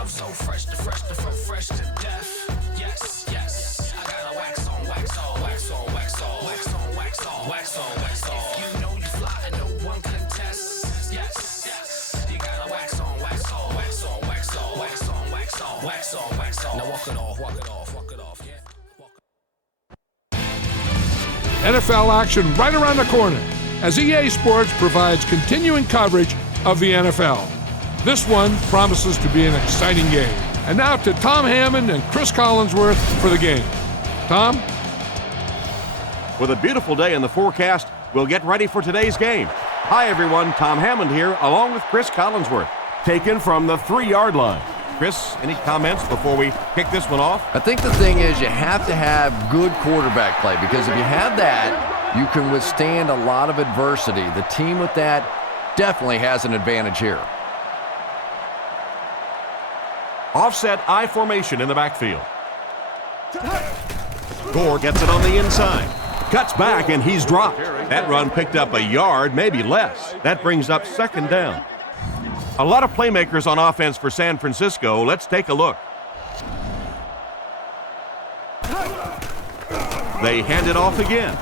I'm so fresh to death. Yes, yes. I got a wax on, wax on, wax on, wax on, wax on, wax on, wax on, wax on. If you know you fly and no one contest. Yes, yes. You got a wax on, wax on, wax on, wax on, wax on, wax on, wax on, wax on. Now walk it off, walk it off, walk it off, yeah. NFL action right around the corner as EA Sports provides continuing coverage of the NFL. This one promises to be an exciting game. And now to Tom Hammond and Chris Collinsworth for the game. Tom? With a beautiful day in the forecast, we'll get ready for today's game. Hi, everyone. Tom Hammond here, along with Chris Collinsworth, taken from the 3-yard line. Chris, any comments before we kick this one off? I think the thing is you have to have good quarterback play, because if you have that, you can withstand a lot of adversity. The team with that definitely has an advantage here. Offset I formation in the backfield. Gore gets it on the inside. Cuts back, and he's dropped. That run picked up a yard, maybe less. That brings up second down. A lot of playmakers on offense for San Francisco. Let's take a look. They hand it off again.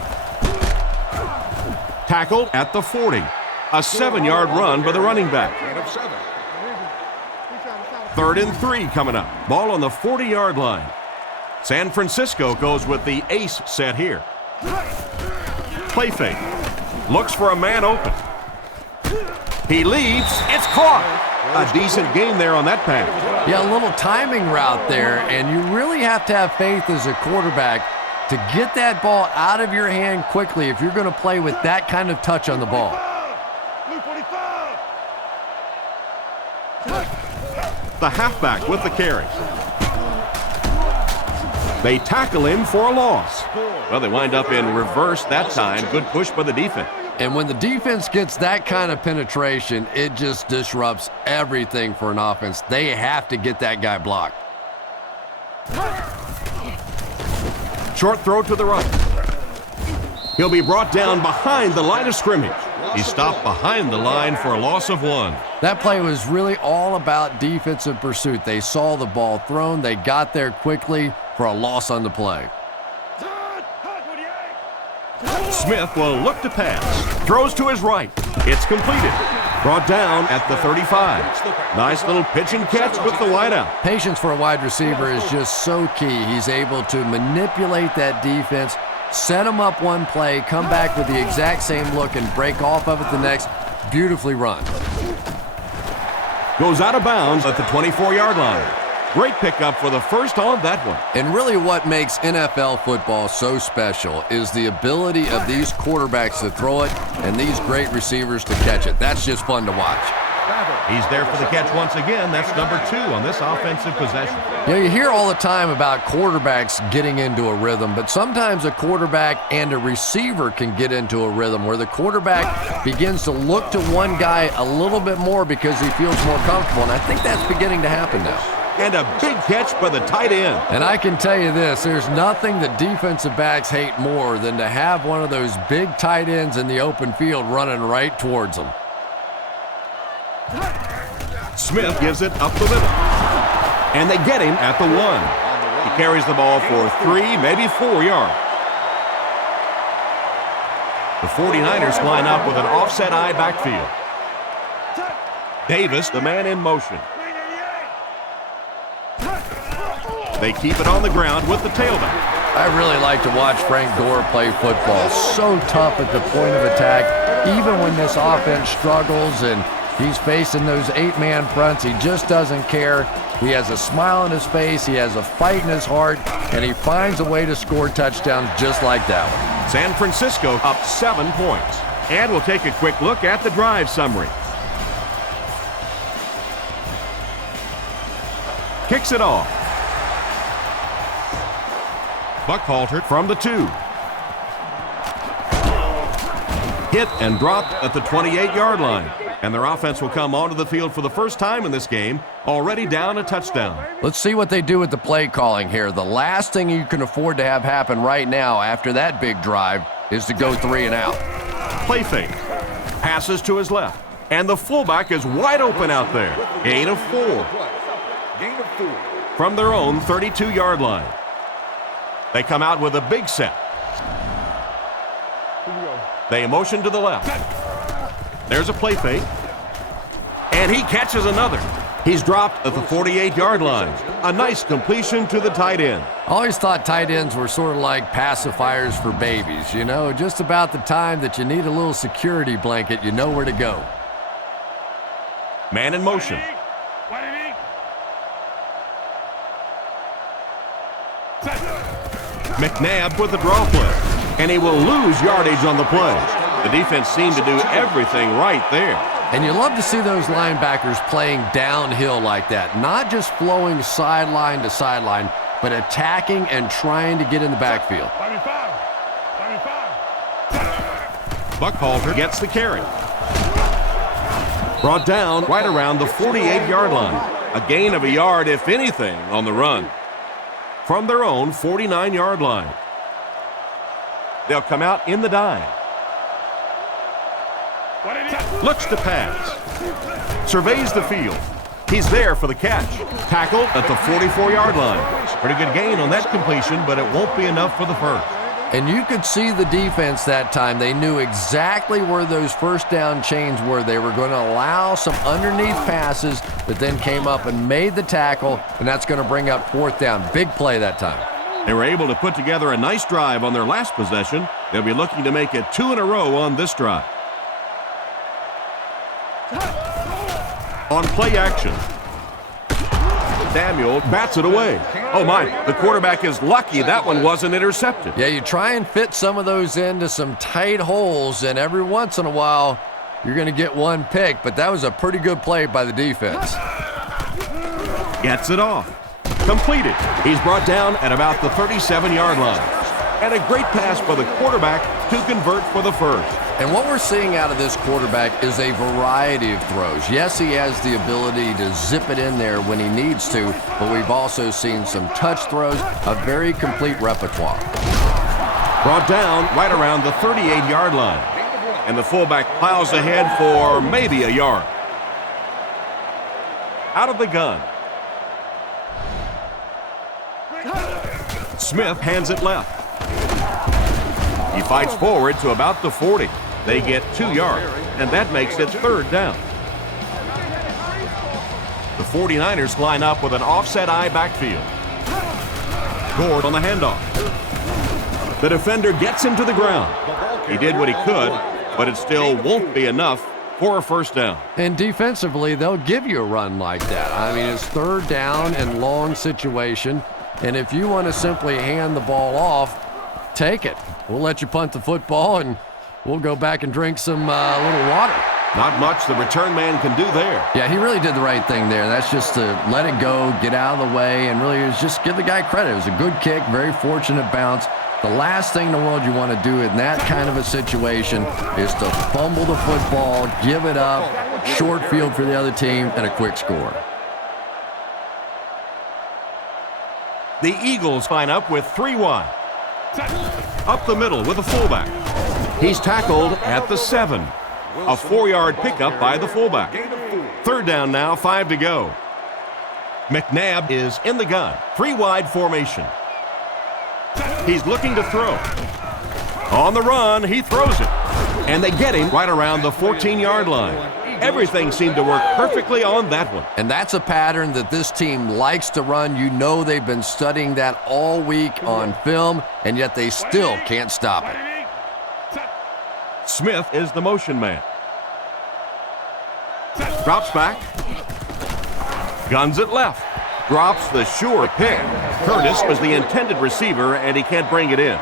Tackled at the 40. A 7-yard run by the running back. 3rd and 3 coming up. Ball on the 40-yard line. San Francisco goes with the ace set here. Play fake. Looks for a man open. He leaves. It's caught. A decent gain there on that pass. Yeah, a little timing route there, and you really have to have faith as a quarterback to get that ball out of your hand quickly if you're going to play with that kind of touch on the ball. The halfback with the carry. They tackle him for a loss. Well, they wind up in reverse that time. Good push by the defense. And when the defense gets that kind of penetration, it just disrupts everything for an offense. They have to get that guy blocked. Short throw to the right. He'll be brought down behind the line of scrimmage. He stopped behind the line for a loss of 1. That play was really all about defensive pursuit. They saw the ball thrown. They got there quickly for a loss on the play. Smith will look to pass. Throws to his right. It's completed. Brought down at the 35. Nice little pitch and catch with the wideout. Patience for a wide receiver is just so key. He's able to manipulate that defense, set him up one play, come back with the exact same look, and break off of it the next. Beautifully run. Goes out of bounds at the 24-yard line. Great pickup for the first on that one. And really what makes NFL football so special is the ability of these quarterbacks to throw it and these great receivers to catch it. That's just fun to watch. He's there for the catch once again. That's number 2 on this offensive possession. You know, you hear all the time about quarterbacks getting into a rhythm, but sometimes a quarterback and a receiver can get into a rhythm where the quarterback begins to look to one guy a little bit more because he feels more comfortable, and I think that's beginning to happen now. And a big catch by the tight end. And I can tell you this, there's nothing the defensive backs hate more than to have one of those big tight ends in the open field running right towards them. Smith gives it up the middle. And they get him at the 1. He carries the ball for 3, maybe 4 yards. The 49ers line up with an offset I backfield. Davis, the man in motion. They keep it on the ground with the tailback. I really like to watch Frank Gore play football. So tough at the point of attack. Even when this offense struggles and he's facing those 8-man fronts, he just doesn't care. He has a smile on his face, he has a fight in his heart, and he finds a way to score touchdowns just like that one. San Francisco up 7 points. And we'll take a quick look at the drive summary. Kicks it off. Buckhalter from the 2. Hit and dropped at the 28-yard line. And their offense will come onto the field for the first time in this game, already down a touchdown. Let's see what they do with the play calling here. The last thing you can afford to have happen right now after that big drive is to go 3 and out. Play fake. Passes to his left. And the fullback is wide open out there. Gain of 4. Gain of 4. From their own 32-yard line. They come out with a big set. They motion to the left. There's a play fake. And he catches another. He's dropped at the 48-yard line. A nice completion to the tight end. I always thought tight ends were sort of like pacifiers for babies. You know, just about the time that you need a little security blanket, you know where to go. Man in motion. McNabb with the draw play. And he will lose yardage on the play. The defense seemed to do everything right there. And you love to see those linebackers playing downhill like that, not just flowing sideline to sideline, but attacking and trying to get in the backfield. Buckhalter gets the carry. Brought down right around the 48-yard line. A gain of a yard, if anything, on the run. From their own 49-yard line. They'll come out in the dime. Looks to pass. Surveys the field. He's there for the catch. Tackled at the 44-yard line. Pretty good gain on that completion, but it won't be enough for the first. And you could see the defense that time. They knew exactly where those first down chains were. They were going to allow some underneath passes that then came up and made the tackle, and that's going to bring up fourth down. Big play that time. They were able to put together a nice drive on their last possession. They'll be looking to make it 2 in a row on this drive. On play action, Samuel bats it away. Oh my, the quarterback is lucky that one wasn't intercepted. Yeah, you try and fit some of those into some tight holes, and every once in a while, you're going to get one pick, but that was a pretty good play by the defense. Gets it off. Completed. He's brought down at about the 37-yard line. And a great pass by the quarterback to convert for the first. And what we're seeing out of this quarterback is a variety of throws. Yes, he has the ability to zip it in there when he needs to, but we've also seen some touch throws, a very complete repertoire. Brought down right around the 38-yard line. And the fullback plows ahead for maybe a yard. Out of the gun. Smith hands it left. He fights forward to about the 40. They get 2 yards, and that makes it third down. The 49ers line up with an offset eye backfield. Gord on the handoff. The defender gets him to the ground. He did what he could, but it still won't be enough for a first down. And defensively, they'll give you a run like that. I mean, it's third down and long situation, and if you want to simply hand the ball off, take it. We'll let you punt the football, and we'll go back and drink some little water. Not much the return man can do there. Yeah, he really did the right thing there. That's just to let it go, get out of the way, and really just give the guy credit. It was a good kick, very fortunate bounce. The last thing in the world you want to do in that kind of a situation is to fumble the football, give it up, short field for the other team, and a quick score. The Eagles line up with 3 wide. Up the middle with a fullback. He's tackled at the 7. A 4-yard pickup by the fullback. Third down now, 5 to go. McNabb is in the gun. 3 wide formation. He's looking to throw. On the run, he throws it. And they get him right around the 14-yard line. Everything seemed to work perfectly on that one. And that's a pattern that this team likes to run. You know they've been studying that all week on film, and yet they still can't stop it. Smith is the motion man. Drops back. Guns it left. Drops the sure pick. Curtis was the intended receiver, and he can't bring it in.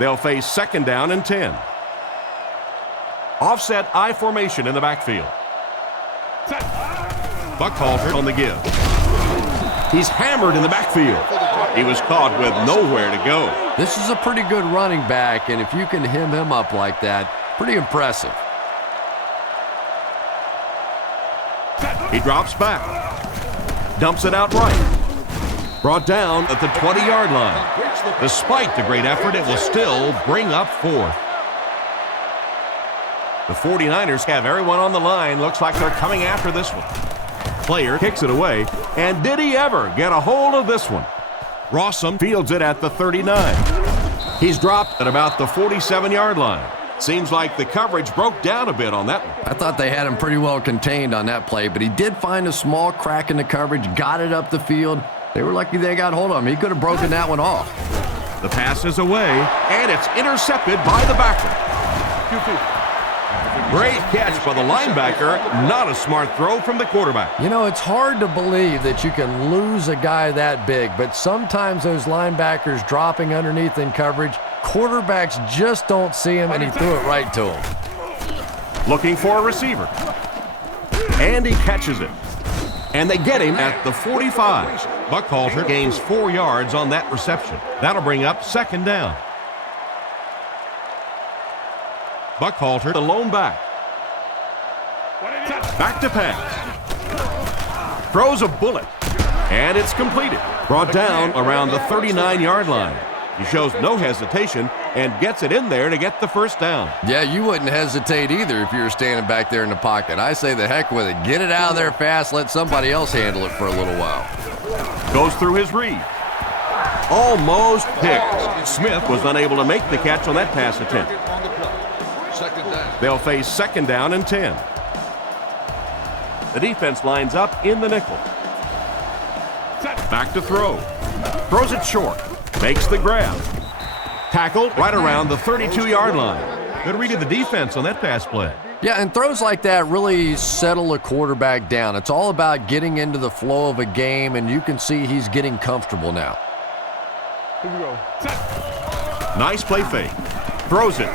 They'll face second down and 10. Offset I formation in the backfield. Buckhalter on the give. He's hammered in the backfield. He was caught with nowhere to go. This is a pretty good running back, and if you can hem him up like that, pretty impressive. He drops back. Dumps it out right. Brought down at the 20-yard line. Despite the great effort, it will still bring up fourth. The 49ers have everyone on the line. Looks like they're coming after this one. player kicks it away, and did he ever get a hold of this one? Rossum fields it at the 39. He's dropped at about the 47-yard line. Seems like the coverage broke down a bit on that one. I thought they had him pretty well contained on that play, but he did find a small crack in the coverage, got it up the field. They were lucky they got hold of him. He could have broken that one off. The pass is away, and it's intercepted by the backer. Great catch by the linebacker. Not a smart throw from the quarterback. You know, it's hard to believe that you can lose a guy that big, but sometimes those linebackers dropping underneath in coverage, quarterbacks just don't see him, and he threw it right to him. Looking for a receiver. And he catches it. And they get him at the 45. Buckhalter gains 4 yards on that reception. That'll bring up second down. Buckhalter, the lone back. Back to pass. Throws a bullet. And it's completed. Brought down around the 39-yard line. He shows no hesitation and gets it in there to get the first down. Yeah, you wouldn't hesitate either if you were standing back there in the pocket. I say the heck with it. Get it out of there fast. Let somebody else handle it for a little while. Goes through his read. Almost picked. Smith was unable to make the catch on that pass attempt. They'll face second down and 10. The defense lines up in the nickel. Back to throw. Throws it short. Makes the grab. Tackled right around the 32-yard line. Good read of the defense on that pass play. Yeah, and throws like that really settle a quarterback down. It's all about getting into the flow of a game, and you can see he's getting comfortable now. Here we go. Nice play fake. Throws it.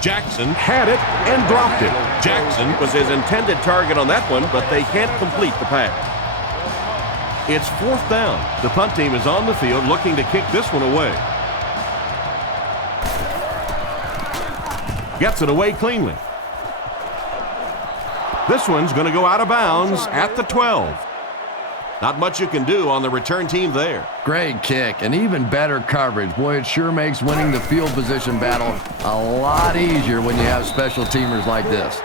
Jackson had it and dropped it. Jackson was his intended target on that one, but they can't complete the pass. It's fourth down. The punt team is on the field looking to kick this one away. Gets it away cleanly. This one's going to go out of bounds at the 12. Not much you can do on the return team there. Great kick and even better coverage. Boy, it sure makes winning the field position battle a lot easier when you have special teamers like this.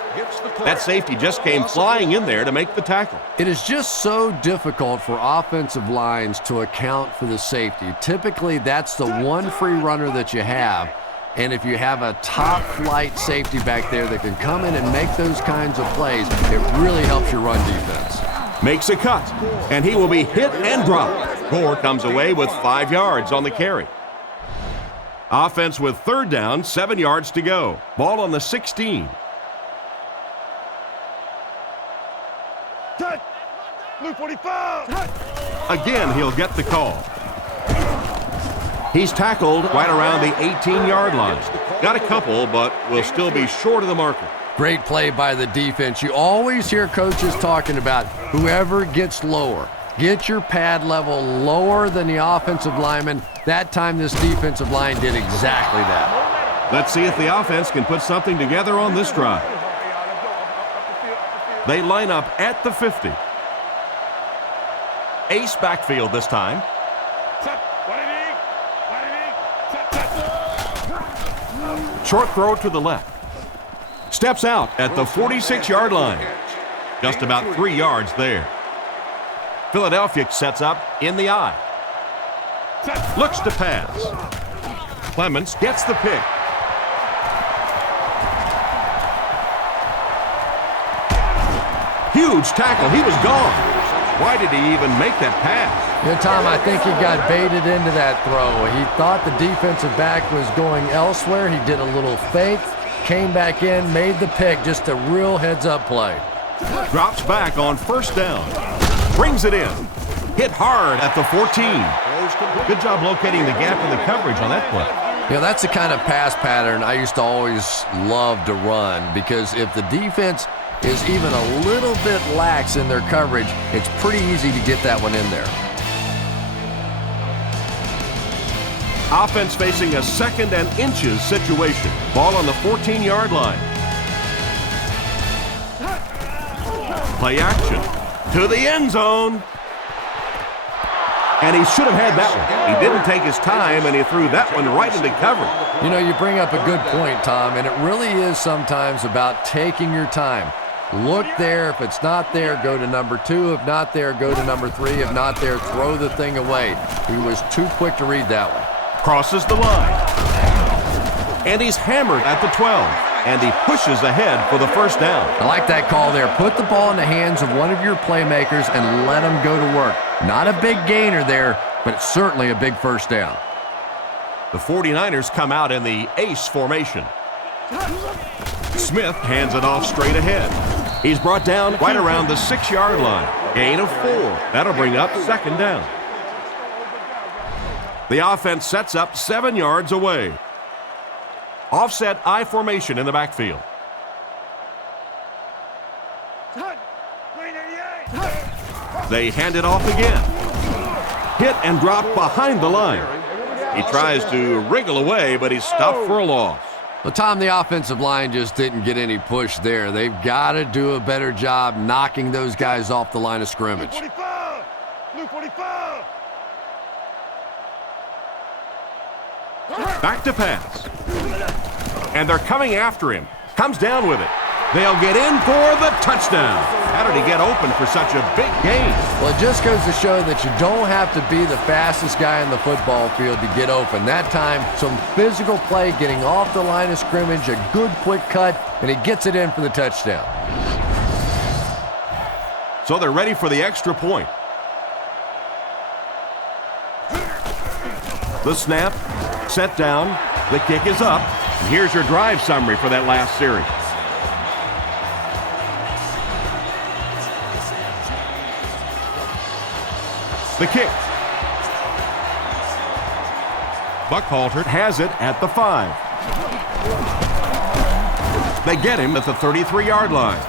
That safety just came flying in there to make the tackle. It is just so difficult for offensive lines to account for the safety. Typically, that's the one free runner that you have. And if you have a top-flight safety back there that can come in and make those kinds of plays, it really helps your run defense. Makes a cut, and he will be hit and dropped. Gore comes away with 5 yards on the carry. Offense with third down, 7 yards to go. Ball on the 16. Blue 45. Again, he'll get the call. He's tackled right around the 18-yard line. Got a couple, but will still be short of the marker. Great play by the defense. You always hear coaches talking about whoever gets lower. Get your pad level lower than the offensive lineman. That time this defensive line did exactly that. Let's see if the offense can put something together on this drive. They line up at the 50. Ace backfield this time. Short throw to the left. Steps out at the 46-yard line. Just about 3 yards there. Philadelphia sets up in the eye. Looks to pass. Clements gets the pick. Huge tackle. He was gone. Why did he even make that pass? Yeah, Tom, I think he got baited into that throw. He thought the defensive back was going elsewhere. He did a little fake, came back in, made the pick. Just a real heads-up play. Drops back on first down. Brings it in. Hit hard at the 14. Good job locating the gap in the coverage on that play. You know, that's the kind of pass pattern I used to always love to run, because if the defense is even a little bit lax in their coverage, it's pretty easy to get that one in there. Offense facing a second and inches situation. Ball on the 14-yard line. Play action to the end zone. And he should have had that one. He didn't take his time, and he threw that one right into cover. You know, you bring up a good point, Tom, and it really is sometimes about taking your time. Look there. If it's not there, go to number 2. If not there, go to number 3. If not there, throw the thing away. He was too quick to read that one. Crosses the line. And he's hammered at the 12. And he pushes ahead for the first down. I like that call there. Put the ball in the hands of one of your playmakers and let them go to work. Not a big gainer there, but it's certainly a big first down. The 49ers come out in the ace formation. Smith hands it off straight ahead. He's brought down right around the 6-yard line. Gain of 4. That'll bring up second down. The offense sets up 7 yards away. Offset I formation in the backfield. They hand it off again. Hit and drop behind the line. He tries to wriggle away, but he's stopped for a loss. Well, Tom, the offensive line just didn't get any push there. They've got to do a better job knocking those guys off the line of scrimmage. Back to pass. And they're coming after him. Comes down with it. They'll get in for the touchdown. How did he get open for such a big gain? Well, it just goes to show that you don't have to be the fastest guy in the football field to get open. That time, some physical play, getting off the line of scrimmage, a good quick cut, and he gets it in for the touchdown. So they're ready for the extra point. The snap, set down, the kick is up. And here's your drive summary for that last series. The kick. Buckhalter has it at the 5. They get him at the 33-yard line.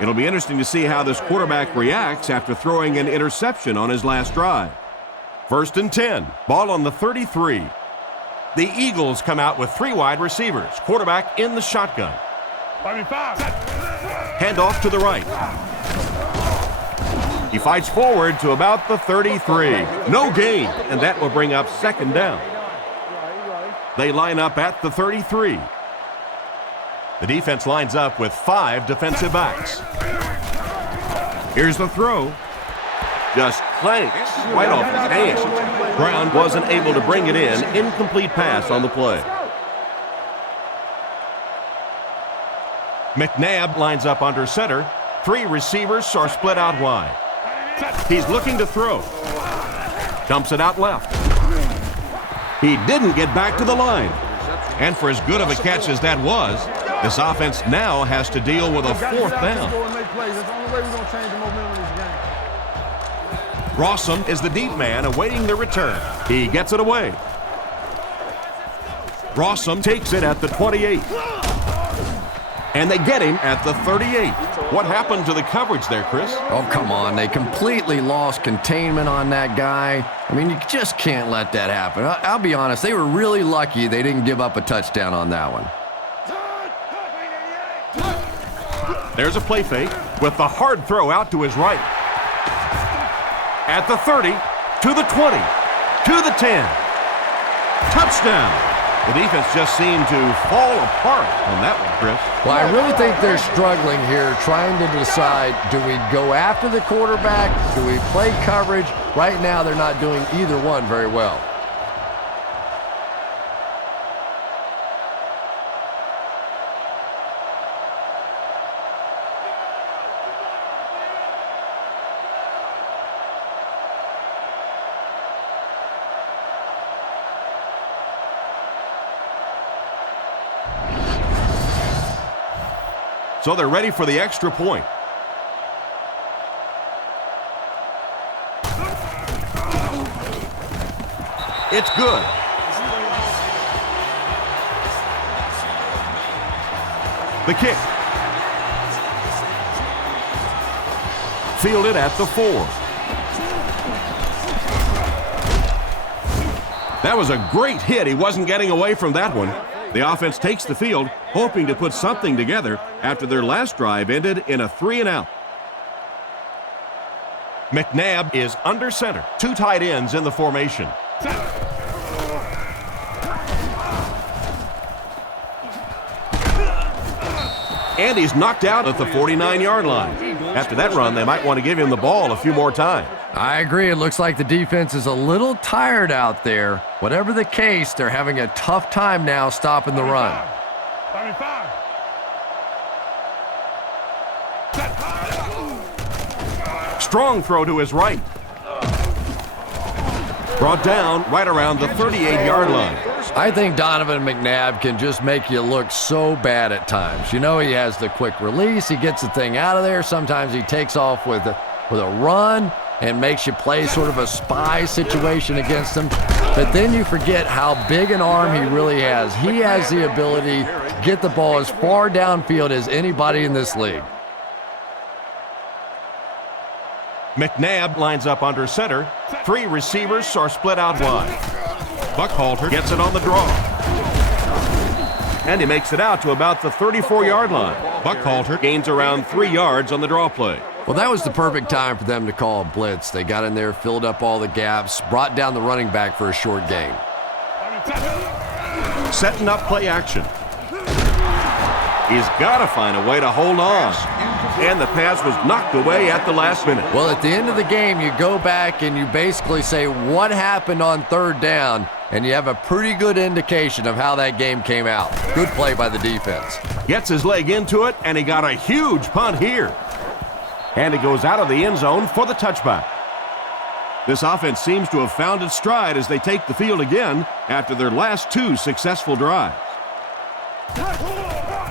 It'll be interesting to see how this quarterback reacts after throwing an interception on his last drive. 1st and 10. Ball on the 33. The Eagles come out with 3 wide receivers. Quarterback in the shotgun. Hand off to the right. He fights forward to about the 33. No gain, and that will bring up second down. They line up at the 33. The defense lines up with 5 defensive backs. Here's the throw. Just clanks right off his hand. Brown wasn't able to bring it in. Incomplete pass on the play. McNabb lines up under center. 3 receivers are split out wide. He's looking to throw. Dumps it out left. He didn't get back to the line. And for as good of a catch as that was, this offense now has to deal with a 4th down. Rossum is the deep man awaiting the return. He gets it away. Rossum takes it at the 28. And they get him at the 38. What happened to the coverage there, Chris? Oh, come on. They completely lost containment on that guy. I mean, you just can't let that happen. I'll be honest. They were really lucky they didn't give up a touchdown on that one. There's a play fake with the hard throw out to his right. At the 30, to the 20, to the 10. Touchdown. The defense just seemed to fall apart on that one, Chris. Well, I really think they're struggling here, trying to decide, do we go after the quarterback? Do we play coverage? Right now, they're not doing either one very well. So they're ready for the extra point. It's good. The kick. Fielded at the 4. That was a great hit. He wasn't getting away from that one. The offense takes the field, hoping to put something together after their last drive ended in a 3-and-out. McNabb is under center. 2 tight ends in the formation. And he's knocked out at the 49-yard line. After that run, they might want to give him the ball a few more times. I agree. It looks like the defense is a little tired out there. Whatever the case, they're having a tough time now stopping the run. Strong throw to his right. Brought down right around the 38-yard line. I think Donovan McNabb can just make you look so bad at times. You know, he has the quick release. He gets the thing out of there. Sometimes he takes off with a run and makes you play sort of a spy situation against him. But then you forget how big an arm he really has. He has the ability to get the ball as far downfield as anybody in this league. McNabb lines up under center. 3 receivers are split out wide. Buckhalter gets it on the draw. And he makes it out to about the 34-yard line. Buckhalter gains around 3 yards on the draw play. Well, that was the perfect time for them to call a blitz. They got in there, filled up all the gaps, brought down the running back for a short gain. Setting up play action. He's got to find a way to hold on. And the pass was knocked away at the last minute. Well, at the end of the game, you go back and you basically say what happened on third down, and you have a pretty good indication of how that game came out. Good play by the defense. Gets his leg into it, and he got a huge punt here. And it goes out of the end zone for the touchback. This offense seems to have found its stride as they take the field again after their last 2 successful drives.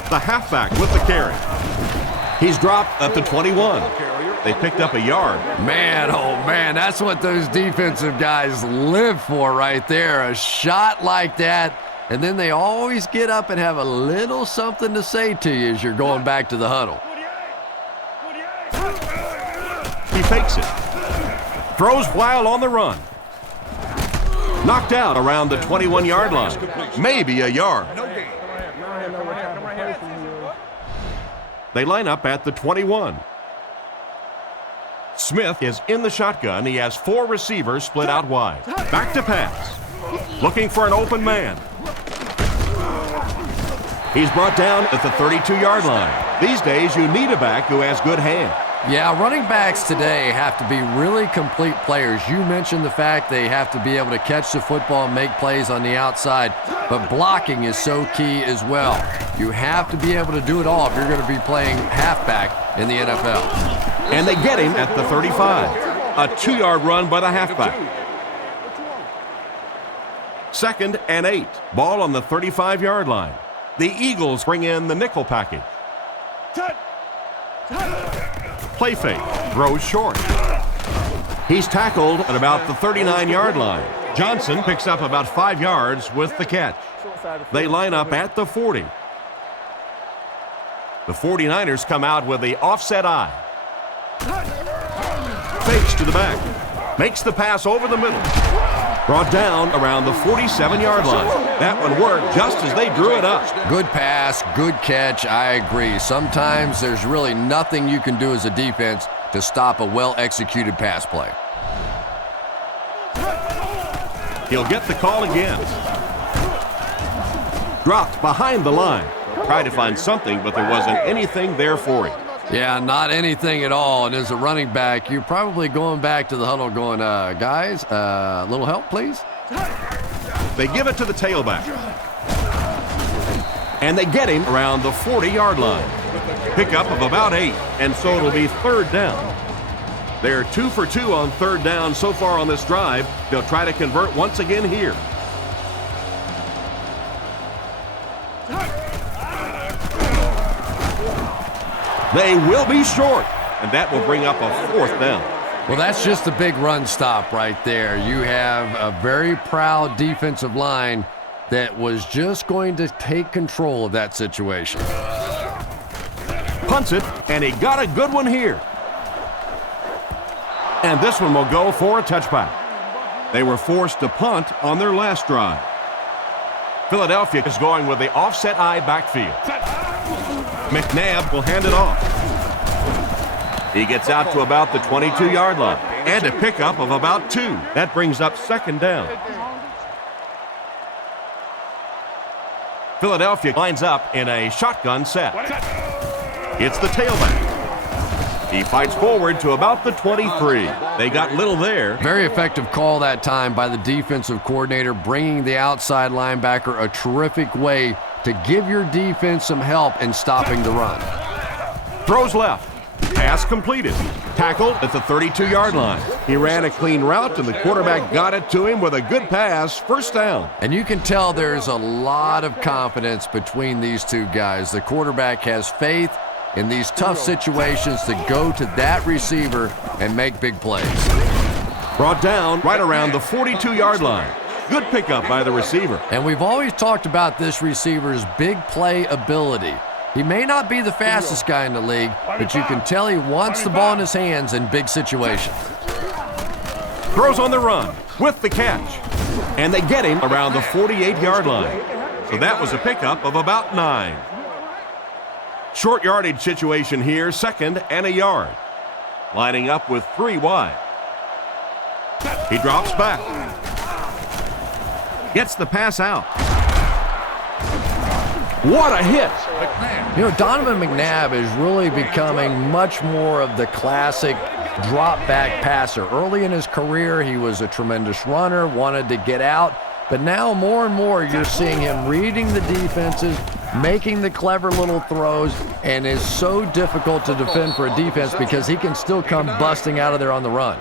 The halfback with the carry. He's dropped at the 21. They picked up a yard. Man, oh man, that's what those defensive guys live for right there. A shot like that, and then they always get up and have a little something to say to you as you're going back to the huddle. He fakes it. Throws while on the run. Knocked out around the 21-yard line. Maybe a yard. They line up at the 21. Smith is in the shotgun. He has 4 receivers split out wide. Back to pass. Looking for an open man. He's brought down at the 32-yard line. These days, you need a back who has good hands. Yeah, running backs today have to be really complete players. You mentioned the fact they have to be able to catch the football and make plays on the outside, but blocking is so key as well. You have to be able to do it all if you're going to be playing halfback in the NFL. And they get him at the 35. A 2-yard run by the halfback. 2nd and 8. Ball on the 35-yard line. The Eagles bring in the nickel package. Play fake. Throws short. He's tackled at about the 39-yard line. Johnson picks up about 5 yards with the catch. They line up at the 40. The 49ers come out with the offset eye. Fakes to the back. Makes the pass over the middle. Brought down around the 47-yard line. That one worked just as they drew it up. Good pass, good catch, I agree. Sometimes there's really nothing you can do as a defense to stop a well-executed pass play. He'll get the call again. Dropped behind the line. Tried to find something, but there wasn't anything there for him. Yeah, not anything at all. And as a running back, you're probably going back to the huddle going, guys, a little help, please? They give it to the tailback. And they get him around the 40-yard line. Pickup of about 8, and so it'll be 3rd down. They're 2 for 2 on 3rd down so far on this drive. They'll try to convert once again here. They will be short, and that will bring up a 4th down. Well, that's just a big run stop right there. You have a very proud defensive line that was just going to take control of that situation. Punts it, and he got a good one here. And this one will go for a touchback. They were forced to punt on their last drive. Philadelphia is going with the offset eye backfield. McNabb will hand it off. He gets out to about the 22-yard line and a pickup of about 2. That brings up 2nd down. Philadelphia lines up in a shotgun set. It's the tailback. He fights forward to about the 23. They got little there. Very effective call that time by the defensive coordinator, bringing the outside linebacker a terrific way to give your defense some help in stopping the run. Throws left. Pass completed. Tackled at the 32-yard line. He ran a clean route, and the quarterback got it to him with a good pass. First down. And you can tell there's a lot of confidence between these two guys. The quarterback has faith in these tough situations to go to that receiver and make big plays. Brought down right around the 42-yard line. Good pickup by the receiver. And we've always talked about this receiver's big play ability. He may not be the fastest guy in the league, but you can tell he wants the ball in his hands in big situations. Throws on the run with the catch. And they get him around the 48-yard line. So that was a pickup of about 9. Short yardage situation here, 2nd and a yard. Lining up with 3 wide. He drops back. Gets the pass out. What a hit! You know, Donovan McNabb is really becoming much more of the classic drop-back passer. Early in his career, he was a tremendous runner, wanted to get out, but now more and more you're seeing him reading the defenses, making the clever little throws, and is so difficult to defend for a defense because he can still come busting out of there on the run.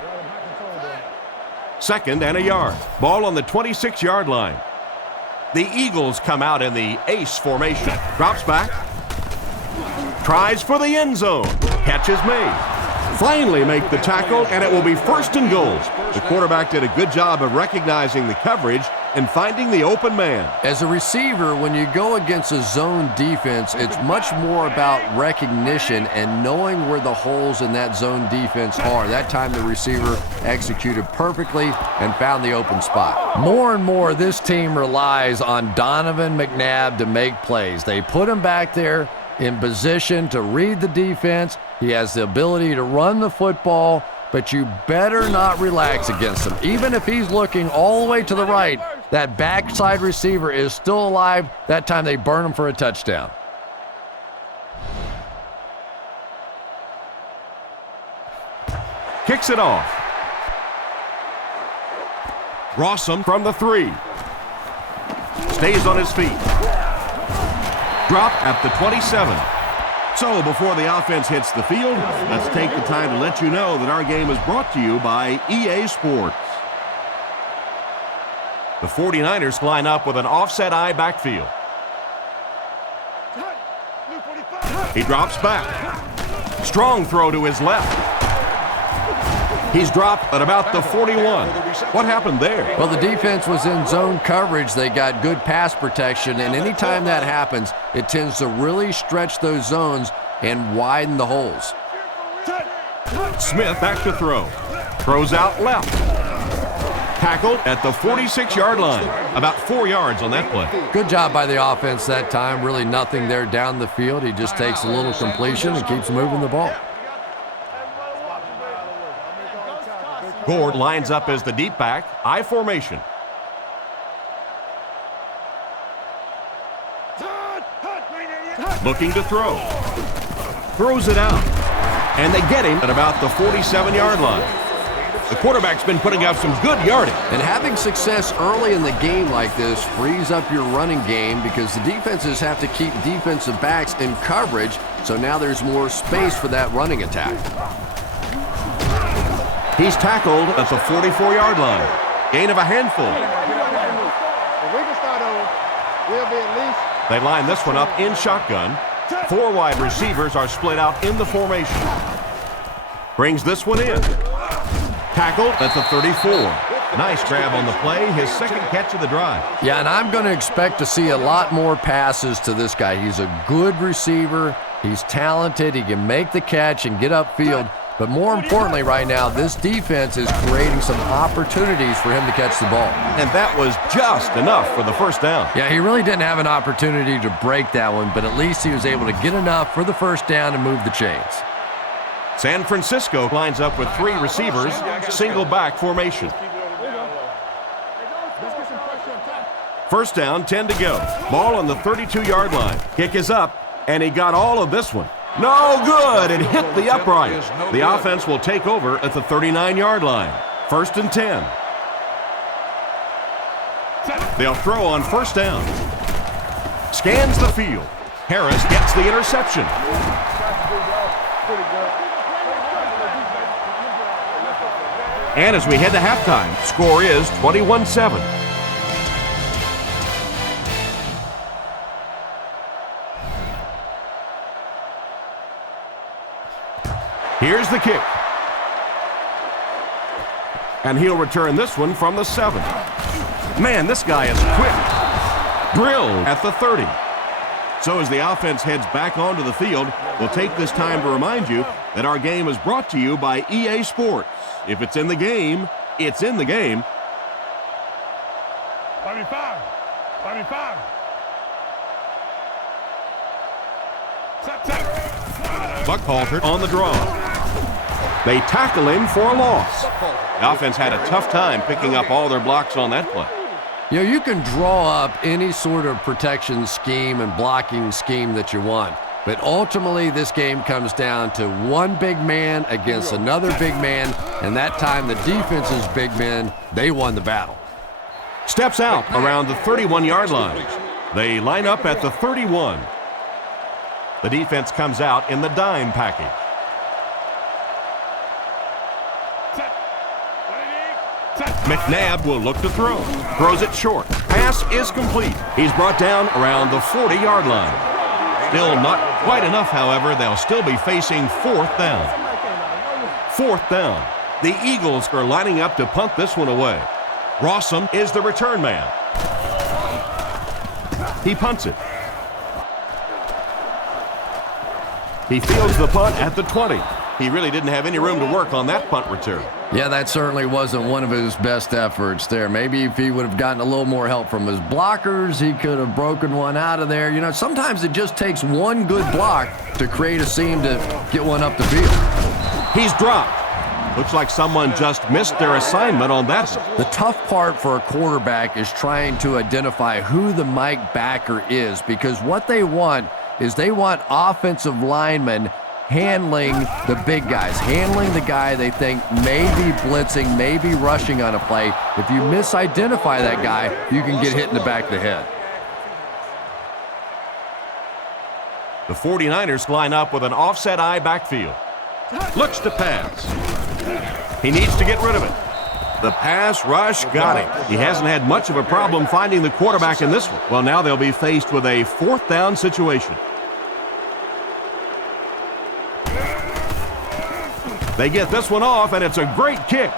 2nd and a yard. Ball on the 26-yard line. The Eagles come out in the ace formation. Drops back. Tries for the end zone. Catch is made. Finally make the tackle, and it will be 1st and goal. The quarterback did a good job of recognizing the coverage and finding the open man. As a receiver, when you go against a zone defense, it's much more about recognition and knowing where the holes in that zone defense are. That time the receiver executed perfectly and found the open spot. More and more, this team relies on Donovan McNabb to make plays. They put him back there in position to read the defense. He has the ability to run the football, but you better not relax against him. Even if he's looking all the way to the right, that backside receiver is still alive. That time they burn him for a touchdown. Kicks it off. Rossum from the 3. Stays on his feet. Drop at the 27. So before the offense hits the field, let's take the time to let you know that our game is brought to you by EA Sports. The 49ers line up with an offset eye backfield. He drops back. Strong throw to his left. He's dropped at about the 41. What happened there? Well, the defense was in zone coverage. They got good pass protection, and anytime that happens, it tends to really stretch those zones and widen the holes. Smith back to throw. Throws out left. Tackled at the 46-yard line. About 4 yards on that play. Good job by the offense that time. Really nothing there down the field. He just takes a little completion and keeps moving the ball. Gord lines up as the deep back, I formation. Looking to throw. Throws it out. And they get him at about the 47-yard line. The quarterback's been putting up some good yardage. And having success early in the game like this frees up your running game because the defenses have to keep defensive backs in coverage, so now there's more space for that running attack. He's tackled at the 44-yard line. Gain of a handful. They line this one up in shotgun. 4 wide receivers are split out in the formation. Brings this one in. Tackled at the 34. Nice grab on the play, his 2nd catch of the drive. Yeah, and I'm going to expect to see a lot more passes to this guy. He's a good receiver. He's talented. He can make the catch and get upfield. But more importantly right now, this defense is creating some opportunities for him to catch the ball. And that was just enough for the first down. Yeah, he really didn't have an opportunity to break that one, but at least he was able to get enough for the first down and move the chains. San Francisco lines up with 3 receivers, single back formation. First down, 10 to go. Ball on the 32-yard line. Kick is up, and he got all of this one. No good. It hit the upright. The offense will take over at the 39-yard line. 1st and 10. They'll throw on 1st down. Scans the field. Harris gets the interception. And as we head to halftime, score is 21-7. Here's the kick. And he'll return this one from the 7. Man, this guy is quick. Drilled at the 30. So as the offense heads back onto the field, we'll take this time to remind you that our game is brought to you by EA Sports. If it's in the game, it's in the game. 35. Buckhalter on the draw. They tackle him for a loss. The offense had a tough time picking up all their blocks on that play. You know, you can draw up any sort of protection scheme and blocking scheme that you want, but ultimately this game comes down to one big man against another big man, and that time the defense's big men, they won the battle. Steps out around the 31-yard line. They line up at the 31. The defense comes out in the dime package. McNabb will look to throw. Throws it short. Pass is complete. He's brought down around the 40-yard line. Still not quite enough, however. They'll still be facing 4th down. 4th down. The Eagles are lining up to punt this one away. Rossum is the return man. He punts it. He fields the punt at the 20. He really didn't have any room to work on that punt return. Yeah, that certainly wasn't one of his best efforts there. Maybe if he would have gotten a little more help from his blockers, he could have broken one out of there. You know, sometimes it just takes one good block to create a seam to get one up the field. He's dropped. Looks like someone just missed their assignment on that. The tough part for a quarterback is trying to identify who the Mike backer is, because what they want is they want offensive linemen handling the big guys, handling the guy they think may be blitzing, may be rushing on a play. If you misidentify that guy, you can get hit in the back of the head. The 49ers line up with an offset eye backfield. Looks to pass. He needs to get rid of it. The pass rush got him. He hasn't had much of a problem finding the quarterback in this one. Well, now they'll be faced with a 4th down situation. They get this one off, and it's a great kick.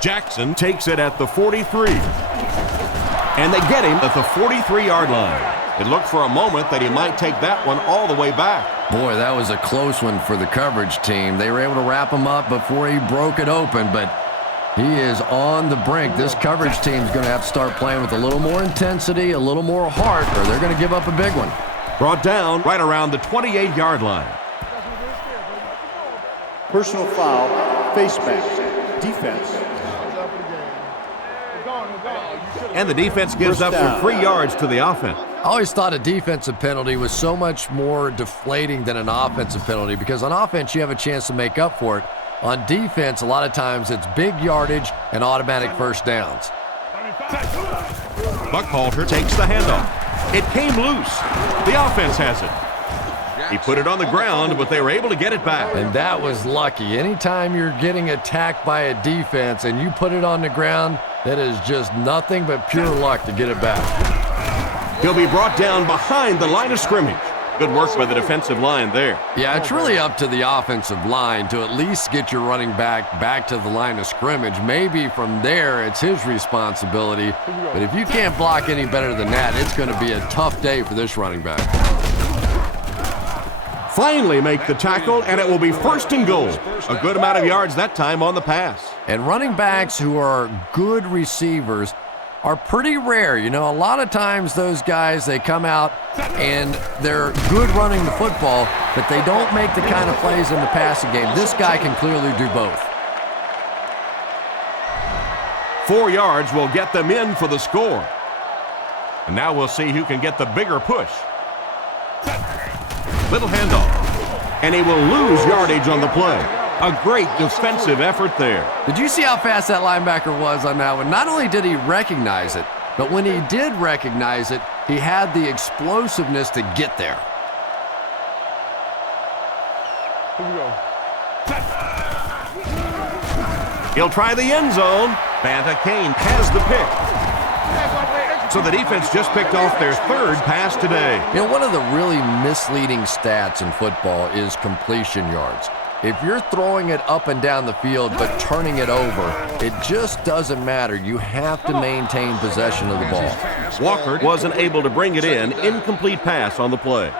Jackson takes it at the 43. And they get him at the 43-yard line. It looked for a moment that he might take that one all the way back. Boy, that was a close one for the coverage team. They were able to wrap him up before he broke it open, but he is on the brink. This coverage team is going to have to start playing with a little more intensity, a little more heart, or they're going to give up a big one. Brought down right around the 28-yard line. Personal foul, face mask, defense. And the defense gives up for 3 yards to the offense. I always thought a defensive penalty was so much more deflating than an offensive penalty, because on offense you have a chance to make up for it. On defense, a lot of times it's big yardage and automatic first downs. Buckhalter takes the handoff. It came loose. The offense has it. He put it on the ground, but they were able to get it back. And that was lucky. Anytime you're getting attacked by a defense and you put it on the ground, that is just nothing but pure luck to get it back. He'll be brought down behind the line of scrimmage. Good work by the defensive line there. Yeah, it's really up to the offensive line to at least get your running back to the line of scrimmage. Maybe from there it's his responsibility. But if you can't block any better than that, it's going to be a tough day for this running back. Finally make the tackle, and it will be 1st and goal. A good amount of yards that time on the pass. And running backs who are good receivers are pretty rare. You know, a lot of times those guys, they come out and they're good running the football, but they don't make the kind of plays in the passing game. This guy can clearly do both. 4 yards will get them in for the score. And now we'll see who can get the bigger push. Little handoff. And he will lose yardage on the play. A great defensive effort there. Did you see how fast that linebacker was on that one? Not only did he recognize it, but when he did recognize it, he had the explosiveness to get there. Here we go. He'll try the end zone. Banta Kane has the pick. So the defense just picked off their third pass today. You know, one of the really misleading stats in football is completion yards. If you're throwing it up and down the field but turning it over, it just doesn't matter. You have to maintain possession of the ball. Walker wasn't able to bring it in. Incomplete pass on the play.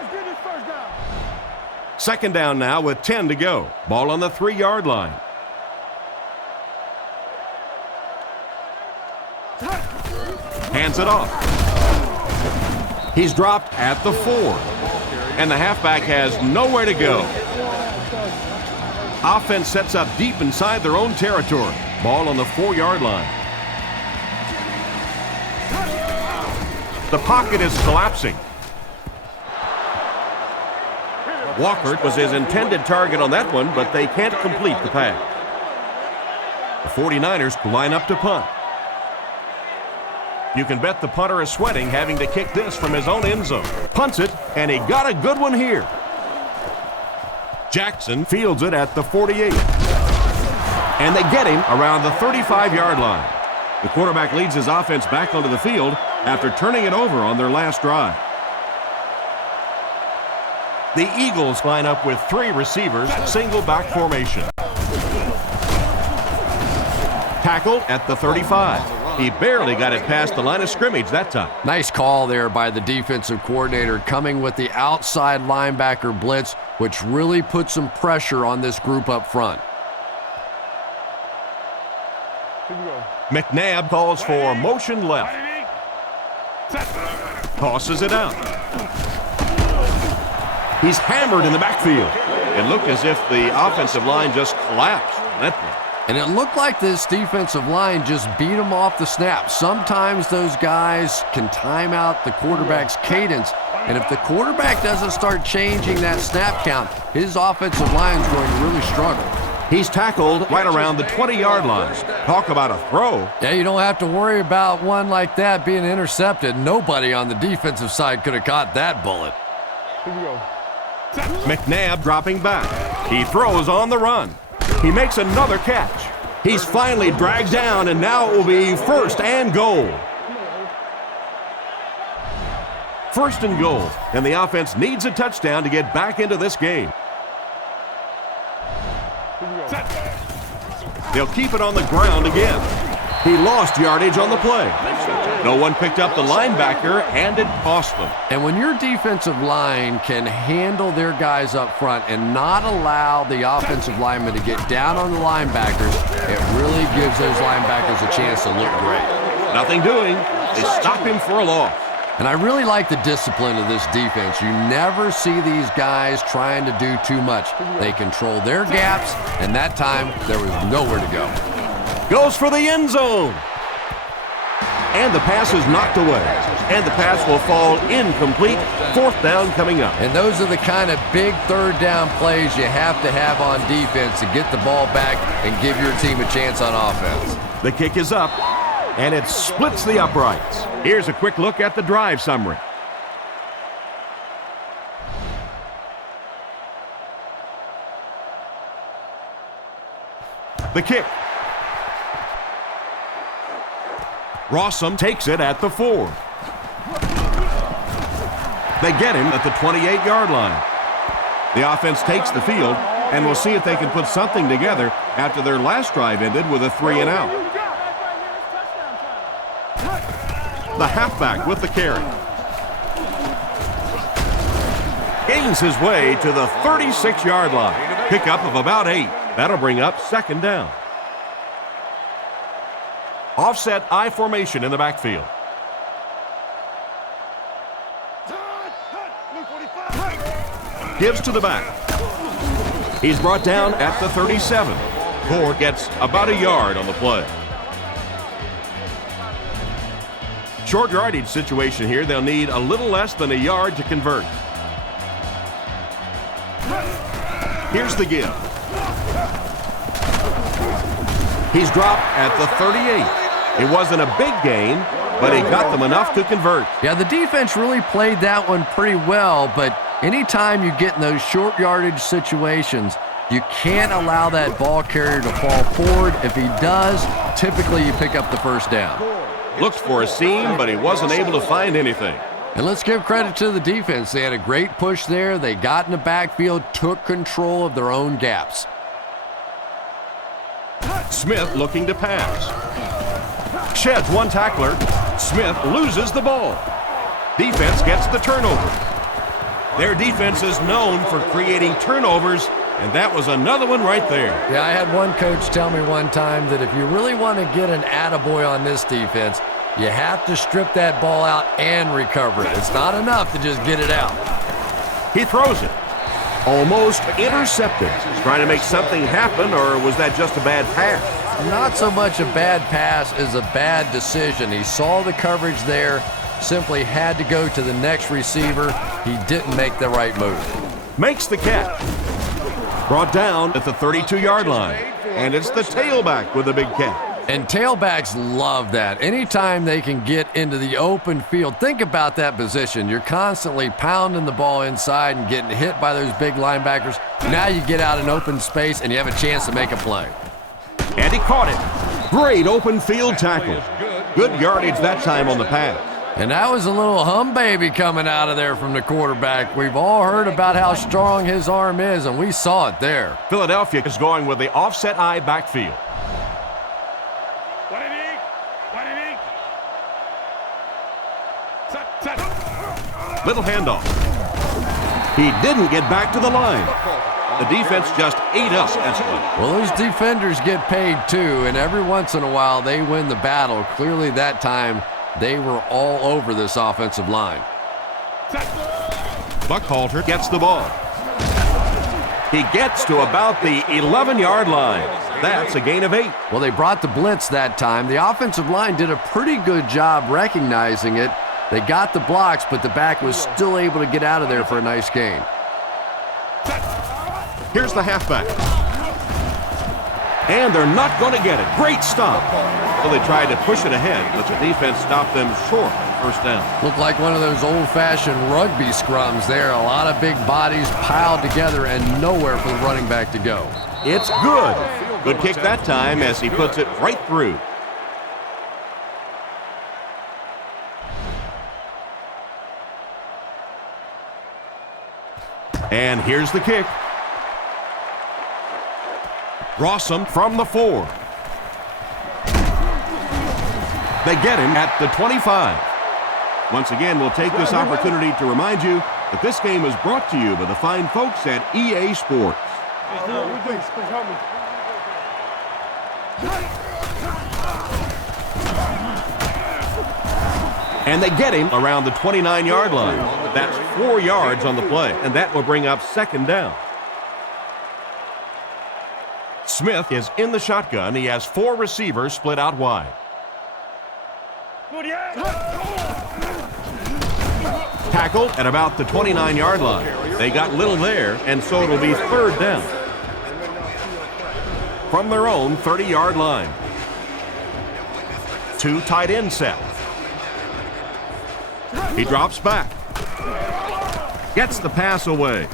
Second down now with 10 to go. Ball on the 3-yard line. Hands it off. He's dropped at the 4. And the halfback has nowhere to go. Offense sets up deep inside their own territory. Ball on the 4-yard line. The pocket is collapsing. Walker was his intended target on that one, but they can't complete the pass. The 49ers line up to punt. You can bet the punter is sweating having to kick this from his own end zone. Punts it, and he got a good one here. Jackson fields it at the 48. And they get him around the 35-yard line. The quarterback leads his offense back onto the field after turning it over on their last drive. The Eagles line up with 3 receivers, single back formation. Tackled at the 35. He barely got it past the line of scrimmage that time. Nice call there by the defensive coordinator, coming with the outside linebacker blitz, which really put some pressure on this group up front. McNabb calls for motion left. Tosses it out. He's hammered in the backfield. It looked as if the offensive line just collapsed on that play. And it looked like this defensive line just beat him off the snap. Sometimes those guys can time out the quarterback's cadence. And if the quarterback doesn't start changing that snap count, his offensive line is going to really struggle. He's tackled right around the 20-yard line. Talk about a throw. Yeah, you don't have to worry about one like that being intercepted. Nobody on the defensive side could have caught that bullet. Here we go. McNabb dropping back. He throws on the run. He makes another catch. He's finally dragged down, and now it will be first and goal. First and goal, and the offense needs a touchdown to get back into this game. They'll keep it on the ground again. He lost yardage on the play. No one picked up the linebacker, and it cost them. And when your defensive line can handle their guys up front and not allow the offensive linemen to get down on the linebackers, it really gives those linebackers a chance to look great. Nothing doing. They stop him for a loss. And I really like the discipline of this defense. You never see these guys trying to do too much. They control their gaps, and that time there was nowhere to go. Goes for the end zone. And the pass is knocked away. And the pass will fall incomplete. Fourth down coming up. And those are the kind of big third down plays you have to have on defense to get the ball back and give your team a chance on offense. The kick is up, and it splits the uprights. Here's a quick look at the drive summary. The kick. Rossum takes it at the 4. They get him at the 28-yard line. The offense takes the field, and we'll see if they can put something together after their last drive ended with a 3-and-out. The halfback with the carry. Gains his way to the 36-yard line. Pickup of about 8. That'll bring up second down. Offset I formation in the backfield. Gives to the back. He's brought down at the 37. Gore gets about a yard on the play. Short yardage situation here. They'll need a little less than a yard to convert. Here's the give. He's dropped at the 38. It wasn't a big gain, but he got them enough to convert. Yeah, the defense really played that one pretty well, but anytime you get in those short yardage situations, you can't allow that ball carrier to fall forward. If he does, typically you pick up the first down. Looked for a seam, but he wasn't able to find anything. And let's give credit to the defense. They had a great push there. They got in the backfield, took control of their own gaps. Smith looking to pass. Sheds one tackler. Smith loses the ball. Defense gets the turnover. Their defense is known for creating turnovers, and that was another one right there. Yeah, I had one coach tell me one time that if you really want to get an attaboy on this defense, you have to strip that ball out and recover it. It's not enough to just get it out. He throws it. Almost intercepted. Trying to make something happen, or was that just a bad pass? Not so much a bad pass as a bad decision. He saw the coverage there, simply had to go to the next receiver. He didn't make the right move. Makes the catch. Brought down at the 32-yard line. And it's the tailback with a big catch. And tailbacks love that. Anytime they can get into the open field, think about that position. You're constantly pounding the ball inside and getting hit by those big linebackers. Now you get out in open space and you have a chance to make a play. And he caught it. Great open field tackle. Good yardage that time on the pass. And that was a little hum baby coming out of there from the quarterback. We've all heard about how strong his arm is, and we saw it there. Philadelphia is going with the offset eye backfield. Little handoff. He didn't get back to the line. The defense just ate up that one. Well, those defenders get paid too, and every once in a while they win the battle. Clearly that time they were all over this offensive line. Buckhalter gets the ball. He gets to about the 11-yard line. That's a gain of 8. Well, they brought the blitz that time. The offensive line did a pretty good job recognizing it. They got the blocks, but the back was still able to get out of there for a nice gain. Here's the halfback. And they're not going to get it. Great stop. Well, they tried to push it ahead, but the defense stopped them short of first down. Looked like one of those old-fashioned rugby scrums there. A lot of big bodies piled together and nowhere for the running back to go. It's good. Good kick that time as he puts it right through. And here's the kick. Rossum from the 4. They get him at the 25. Once again, we'll take this opportunity to remind you that this game is brought to you by the fine folks at EA Sports. And they get him around the 29-yard line. That's 4 yards on the play, and that will bring up second down. Smith is in the shotgun. He has 4 receivers split out wide. Tackled at about the 29-yard line. They got little there, and so it'll be third down. From their own 30-yard line. 2 tight end set. He drops back. Gets the pass away.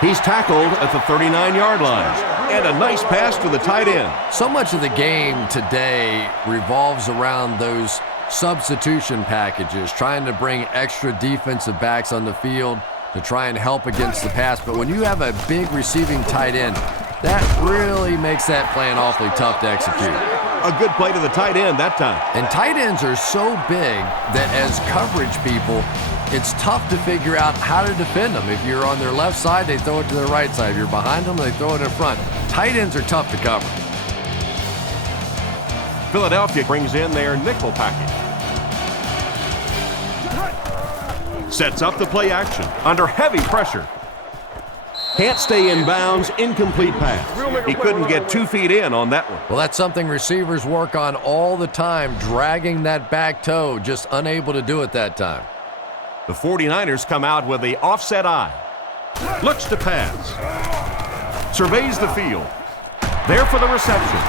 He's tackled at the 39-yard line. And a nice pass to the tight end. So much of the game today revolves around those substitution packages, trying to bring extra defensive backs on the field to try and help against the pass. But when you have a big receiving tight end, that really makes that plan awfully tough to execute. A good play to the tight end that time. And tight ends are so big that as coverage people, it's tough to figure out how to defend them. If you're on their left side, they throw it to their right side. If you're behind them, they throw it in front. Tight ends are tough to cover. Philadelphia brings in their nickel package. Sets up the play action under heavy pressure. Can't stay in bounds, incomplete pass. He couldn't get 2 feet in on that one. Well, that's something receivers work on all the time, dragging that back toe, just unable to do it that time. The 49ers come out with the offset eye. Looks to pass. Surveys the field. There for the reception.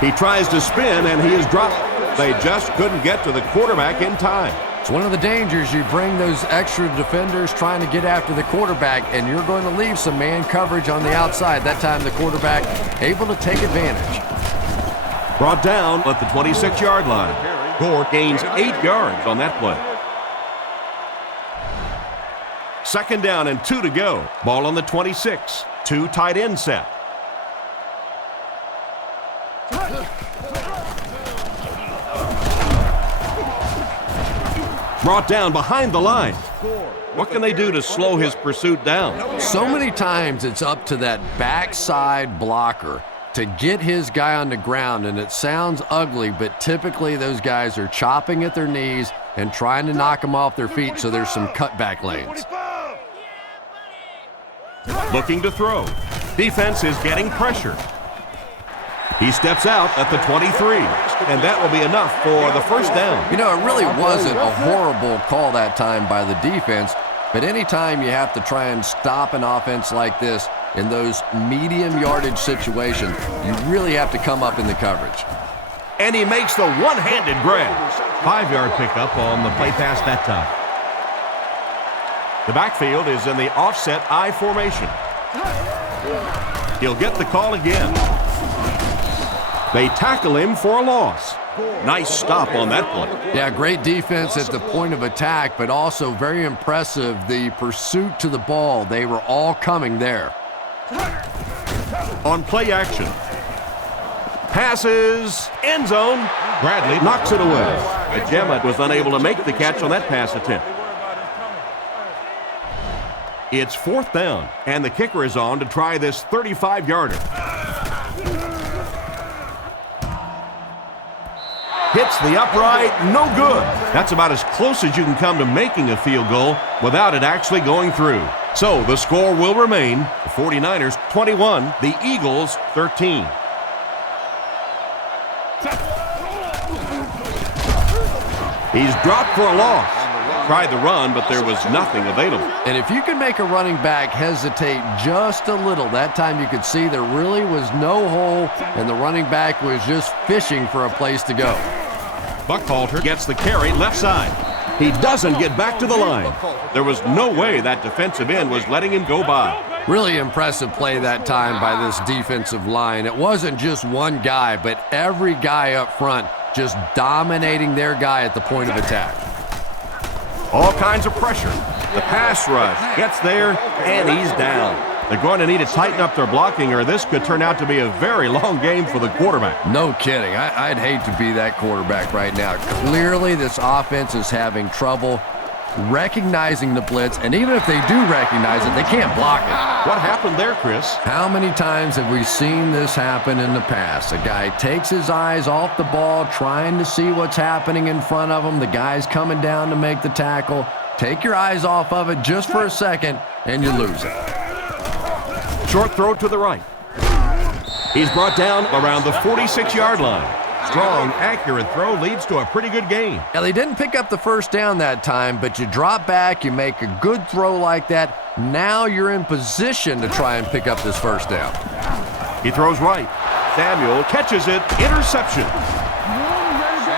He tries to spin, and he is dropped. They just couldn't get to the quarterback in time. It's one of the dangers. You bring those extra defenders trying to get after the quarterback, and you're going to leave some man coverage on the outside. That time the quarterback able to take advantage. Brought down at the 26-yard line. Gore gains 8 yards on that play. Second down and 2 to go. Ball on the 26. 2 tight end set. Brought down behind the line. What can they do to slow his pursuit down? So many times it's up to that backside blocker to get his guy on the ground, and it sounds ugly, but typically those guys are chopping at their knees and trying to knock them off their feet, so there's some cutback lanes. Looking to throw. Defense is getting pressure. He steps out at the 23, and that will be enough for the first down. You know, it really wasn't a horrible call that time by the defense, but anytime you have to try and stop an offense like this in those medium yardage situations, you really have to come up in the coverage. And he makes the one-handed grab. 5-yard pickup on the play pass that time. The backfield is in the offset I formation. He'll get the call again. They tackle him for a loss. Nice stop on that play. Yeah, great defense at the point of attack, but also very impressive the pursuit to the ball. They were all coming there. On play action. Passes. End zone. Bradley knocks it away. Gemma was unable to make the catch on that pass attempt. It's fourth down, and the kicker is on to try this 35-yarder. Hits the upright, no good. That's about as close as you can come to making a field goal without it actually going through. So the score will remain the 49ers 21, the Eagles 13. He's dropped for a loss. Tried the run, but there was nothing available. And if you can make a running back hesitate just a little, that time you could see there really was no hole, and the running back was just fishing for a place to go. Buckhalter gets the carry left side. He doesn't get back to the line. There was no way that defensive end was letting him go by. Really impressive play that time by this defensive line. It wasn't just one guy, but every guy up front just dominating their guy at the point of attack. All kinds of pressure. The pass rush gets there, and he's down. They're going to need to tighten up their blocking, or this could turn out to be a very long game for the quarterback. No kidding. I'd hate to be that quarterback right now. Clearly, this offense is having trouble recognizing the blitz, and even if they do recognize it, they can't block it. What happened there, Chris? How many times have we seen this happen in the past? A guy takes his eyes off the ball, trying to see what's happening in front of him. The guy's coming down to make the tackle. Take your eyes off of it just for a second, and you lose it. Short throw to the right. He's brought down around the 46-yard line. Strong, accurate throw leads to a pretty good gain. Now, they didn't pick up the first down that time, but you drop back, you make a good throw like that. Now you're in position to try and pick up this first down. He throws right. Samuel catches it. Interception.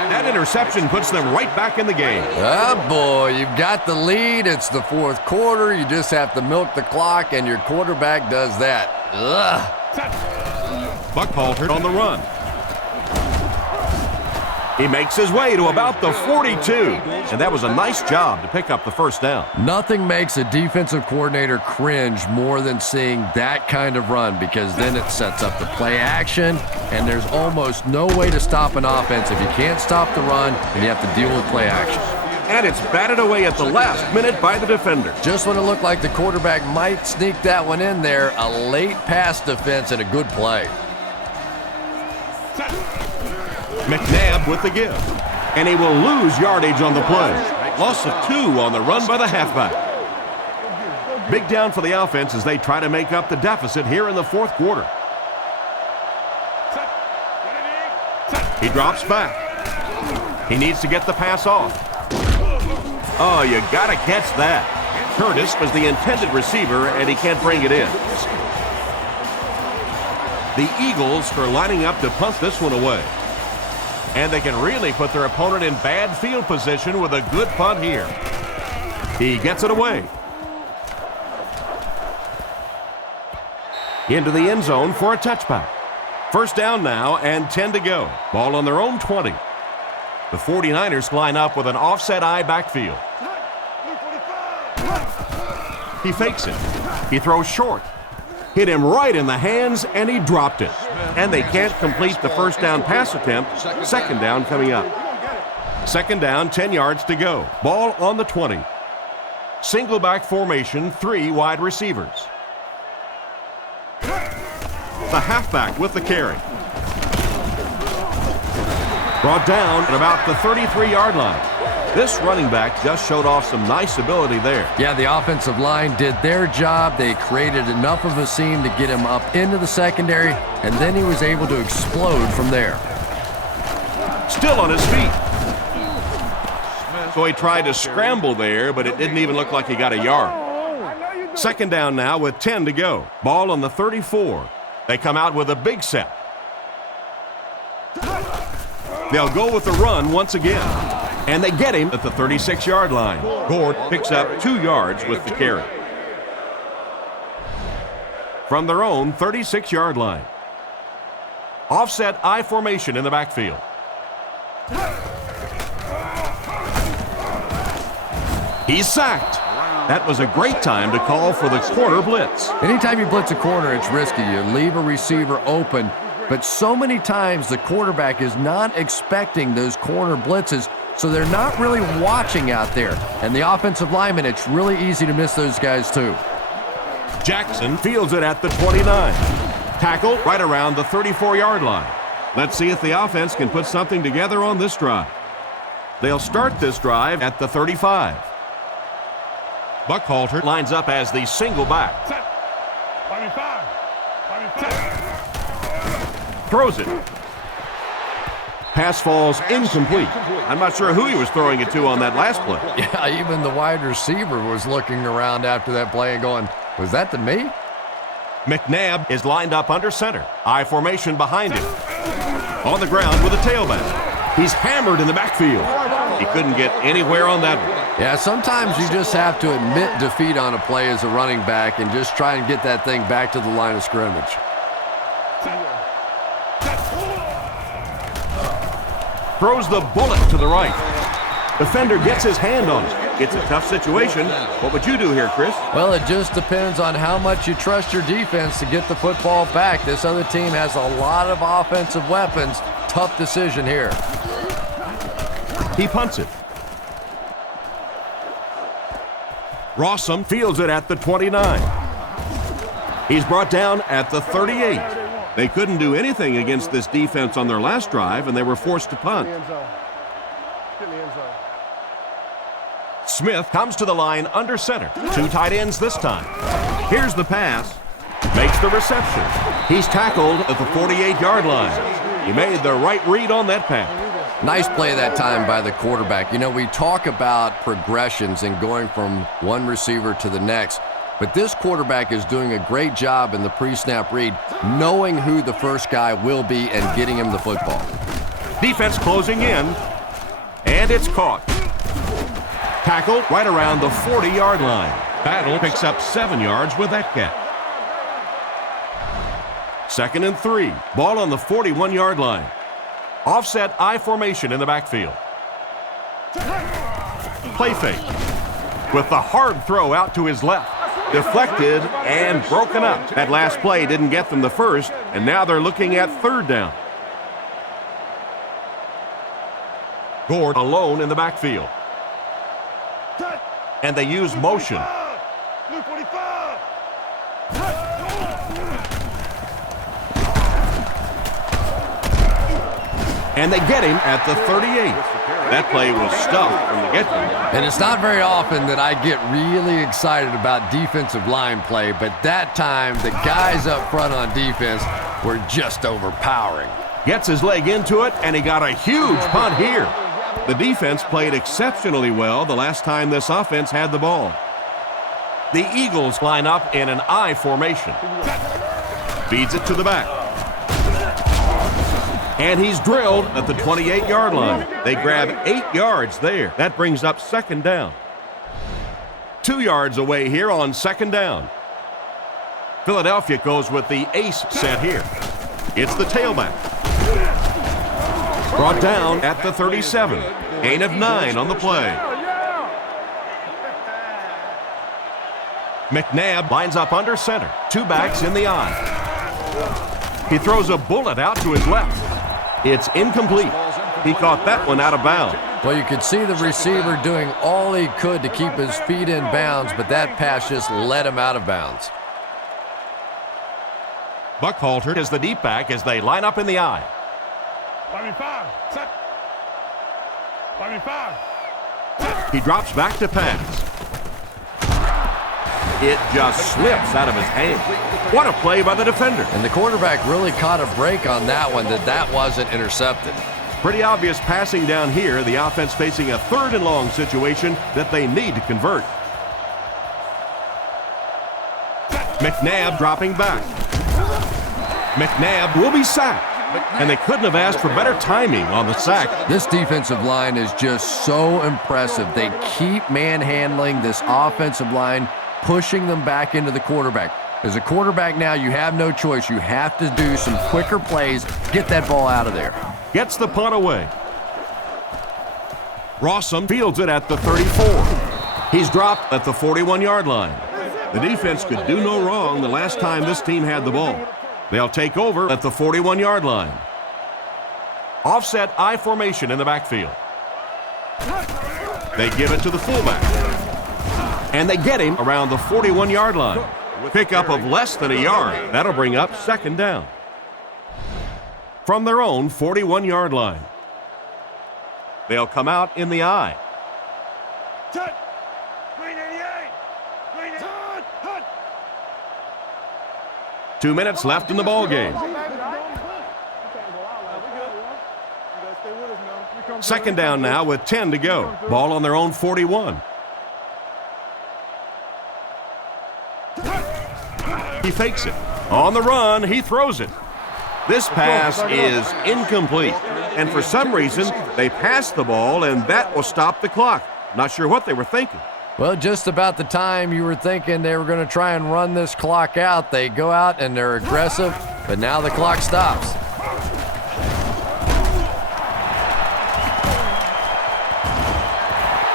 That interception puts them right back in the game. Oh, boy, you've got the lead. It's the fourth quarter. You just have to milk the clock, and your quarterback does that. Ugh. Buckhalter on the run. He makes his way to about the 42, and that was a nice job to pick up the first down. Nothing makes a defensive coordinator cringe more than seeing that kind of run, because then it sets up the play action, and there's almost no way to stop an offense if you can't stop the run and you have to deal with play action. And it's batted away at the last minute by the defender. Just when it looked like the quarterback might sneak that one in there, a late pass defense and a good play. McNabb with the give. And he will lose yardage on the play. Loss of 2 on the run by the halfback. Big down for the offense as they try to make up the deficit here in the fourth quarter. He drops back. He needs to get the pass off. Oh, you gotta catch that. Curtis was the intended receiver, and he can't bring it in. The Eagles are lining up to punt this one away. And they can really put their opponent in bad field position with a good punt here. He gets it away. Into the end zone for a touchback. First down now and 10 to go. Ball on their own 20. The 49ers line up with an offset eye backfield. He fakes it. He throws short. Hit him right in the hands, and he dropped it. And they can't complete the first down pass attempt. Second down coming up. Second down, 10 yards to go. Ball on the 20. Single back formation, 3 wide receivers. The halfback with the carry. Brought down at about the 33-yard line. This running back just showed off some nice ability there. Yeah, the offensive line did their job. They created enough of a seam to get him up into the secondary, and then he was able to explode from there. Still on his feet. So he tried to scramble there, but it didn't even look like he got a yard. Second down now with 10 to go. Ball on the 34. They come out with a big set. They'll go with the run once again. And they get him at the 36-yard line. Gord picks up 2 yards with the carry. From their own 36-yard line. Offset I formation in the backfield. He's sacked. That was a great time to call for the corner blitz. Anytime you blitz a corner, it's risky. You leave a receiver open, but so many times the quarterback is not expecting those corner blitzes, so they're not really watching out there. And the offensive lineman, it's really easy to miss those guys too. Jackson fields it at the 29. Tackle right around the 34-yard line. Let's see if the offense can put something together on this drive. They'll start this drive at the 35. Buckhalter lines up as the single back. Throws it. Pass falls incomplete. I'm not sure who he was throwing it to on that last play. Yeah, even the wide receiver was looking around after that play and going, was that to me? McNabb is lined up under center. I formation behind him. On the ground with a tailback. He's hammered in the backfield. He couldn't get anywhere on that one. Yeah, sometimes you just have to admit defeat on a play as a running back and just try and get that thing back to the line of scrimmage. Throws the bullet to the right. Defender gets his hand on it. It's a tough situation. What would you do here, Chris? Well, it just depends on how much you trust your defense to get the football back. This other team has a lot of offensive weapons. Tough decision here. He punts it. Rossum fields it at the 29. He's brought down at the 38. They couldn't do anything against this defense on their last drive, and they were forced to punt. Smith comes to the line under center. 2 tight ends this time. Here's the pass. Makes the reception. He's tackled at the 48-yard line. He made the right read on that pass. Nice play that time by the quarterback. You know, we talk about progressions and going from one receiver to the next, but this quarterback is doing a great job in the pre-snap read, knowing who the first guy will be and getting him the football. Defense closing in, and it's caught. Tackle right around the 40-yard line. Battle picks up 7 yards with that catch. 2nd and 3. Ball on the 41-yard line. Offset I formation in the backfield. Play fake. With the hard throw out to his left. Deflected and broken up. That last play didn't get them the first, and now they're looking at 3rd down. Gord alone in the backfield. And they use motion. And they get him at the 38. That play was stuffed from the get-go. And it's not very often that I get really excited about defensive line play, but that time the guys up front on defense were just overpowering. Gets his leg into it, and he got a huge punt here. The defense played exceptionally well the last time this offense had the ball. The Eagles line up in an I formation. Feeds it to the back. And he's drilled at the 28-yard line. They grab 8 yards there. That brings up second down. 2 yards away here on second down. Philadelphia goes with the ace set here. It's the tailback. Brought down at the 37. Gain of 9 on the play. McNabb lines up under center. 2 backs in the I. He throws a bullet out to his left. It's incomplete. He caught that one out of bounds. Well, you could see the receiver doing all he could to keep his feet in bounds, but that pass just let him out of bounds. Buckhalter is the deep back as they line up in the I. He drops back to pass. It just slips out of his hand. What a play by the defender. And the quarterback really caught a break on that one, that wasn't intercepted. Pretty obvious passing down here. The offense facing a 3rd and long situation that they need to convert. McNabb dropping back. McNabb will be sacked. And they couldn't have asked for better timing on the sack. This defensive line is just so impressive. They keep manhandling this offensive line, pushing them back into the quarterback. As a quarterback now, you have no choice. You have to do some quicker plays, get that ball out of there. Gets the punt away. Rossum fields it at the 34. He's dropped at the 41-yard line. The defense could do no wrong the last time this team had the ball. They'll take over at the 41-yard line. Offset I formation in the backfield. They give it to the fullback. And they get him around the 41-yard line. Pickup of less than a yard. That'll bring up second down. From their own 41-yard line. They'll come out in the I. 2 minutes left in the ball game. Second down now with 10 to go. Ball on their own 41. He fakes it. On the run, he throws it. This pass is incomplete. And for some reason, they passed the ball, and that will stop the clock. Not sure what they were thinking. Well, just about the time you were thinking they were going to try and run this clock out, they go out and they're aggressive, but now the clock stops.